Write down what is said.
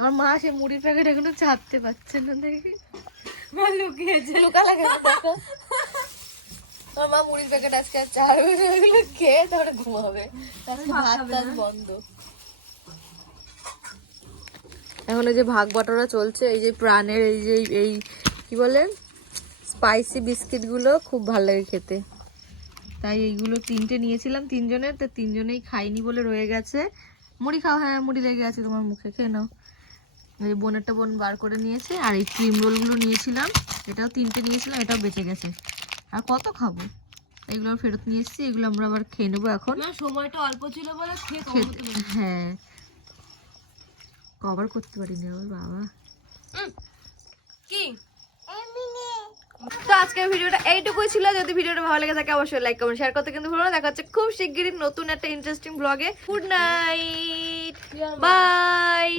আমার মা সে মুড়ির প্যাকেট এখনো ছাড়তে পারছে না, দেখি মা লুকিয়েছে। লুকা লাগে দেখো। আমার মা মুড়ির প্যাকেট আজকে আর ছাড়বে না, ওগুলো খেয়ে তারপরে ঘুমাবে। আজকে ভাত টাত বন্ধ। এখন এই যে ভাগ বাটোরা চলছে, এই যে প্রাণের এই যে এই কি বলে স্পাইসি বিস্কিট গুলো খুব ভালো লাগে খেতে, তাই এইগুলো 3টে নিয়েছিলাম 3জনের, তো 3জনেই খাইনি বলে রয়ে গেছে। মুড়ি খাও, হ্যাঁ মুড়ি লেগে আছে তোমার মুখে, খেয়ে নাও। এই বোনেরটা বোন বার করে নিয়েছে। আর এই ক্রিম রোল গুলো নিয়েছিলাম, এটাও 3টে নিয়েছিলাম, এটাও বেঁচে গেছে। আর কত খাবো, এগুলো ফেরত নিয়ে এসেছি, এগুলো আমরা আবার খেয়ে নেবো এখন। না সময়টা অল্প ছিল বলে হ্যাঁ কভার করতে পারিনি আবার বাবা। কি তো আজকের ভিডিওটা এইটুকুই ছিল। যদি ভিডিওটা ভালো লেগে থাকে অবশ্যই লাইক কমেন্ট শেয়ার করতে কিন্তু ভুলো না। দেখা হচ্ছে খুব শিগগিরই নতুন একটা ইন্টারেস্টিং ব্লগে। Good night, by.